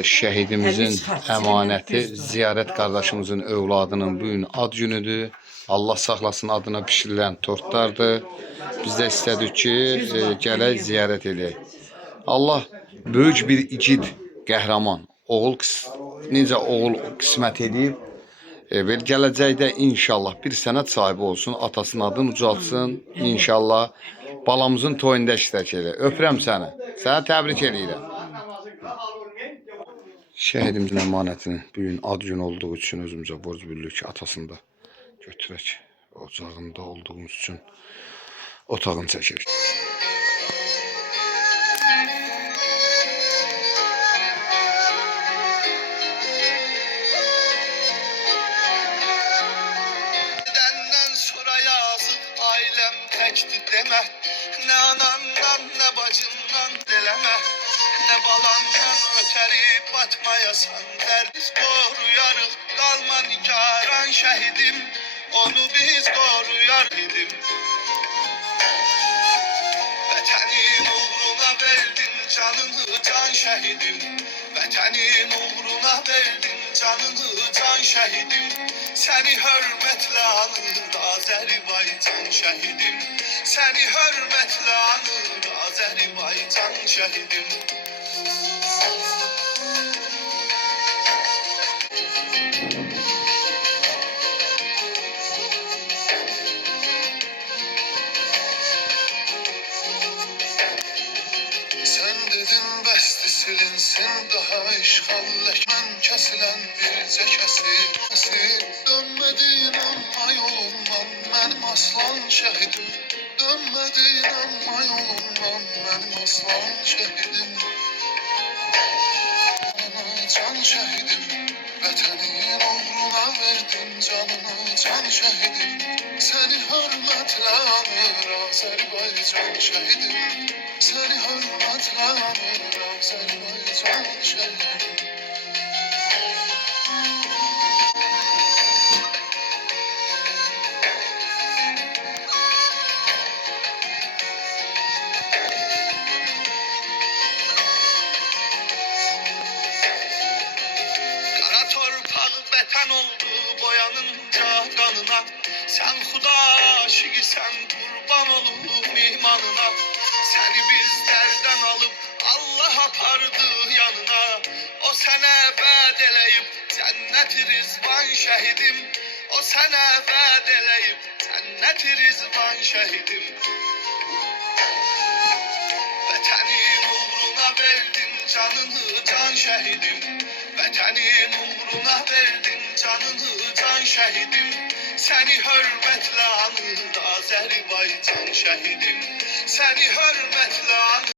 Şəhidimizin əmanəti Ziyarət qardaşımızın övladının bu gün ad günüdür. Allah saxlasın, adına pişirilən tortlardır. Biz də istədik ki, gələk ziyarət edək. Allah böyük bir igid, qəhrəman, necə oğul qismət edib. Ve gələcəkdə inşallah bir sənət sahibi olsun, atasının adını ucaltsın. İnşallah balamızın toyunda iştirak edək. Öpürəm səni. Səni təbrik edirəm. Şəhidimizin əmanətini bugün ad gün olduğu üçün özümüzə borc bilirik ki, atasını da götürək. Ocağında olduğumuz üçün otağını çəkirik. Dedenden sonra yazık ailem tekti deme. Ne anandan ne bacından deleme. Ne balandan öteri batmayasan deriz koruyarıq. Kalma nigaran şehidim, onu biz koruyar idim. Vətənin uğruna verdin canını can şehidim. Vətənin uğruna verdin canını can şehidim. Seni hürmetle anır Azerbaycan şehidim. Seni hürmetle anır Azerbaycan şehidim. Sen dedin besti silinsin daha işgalleşmen kesilen bir cekesi. Dönmedin ama yolundan benim aslan şehidim. Dönmedin ama yolundan benim aslan şehidim. Can şehidim, vətənin uğruna verdin canını can şehidim. Seni hürmetle anır Azerbaycan şehidim. Seni hürmetle anır Azerbaycan şehidim. Kara torpaq vətən oldu boyanınca qanına. Sen xuda aşıqısən qurban olub imanına. Seni bizlerden alıp Allah apardı yanına. O sənə vəd eləyib cənnət-i rizvan şəhidim. O sənə vəd eləyib cənnət-i rizvan şəhidim. Vətənin uğruna verdin canını can şehidim. Vətənin uğruna verdin canını can şehidim. Seni hürmetle anır Azerbaycan şehidim. Seni hürmetle anır.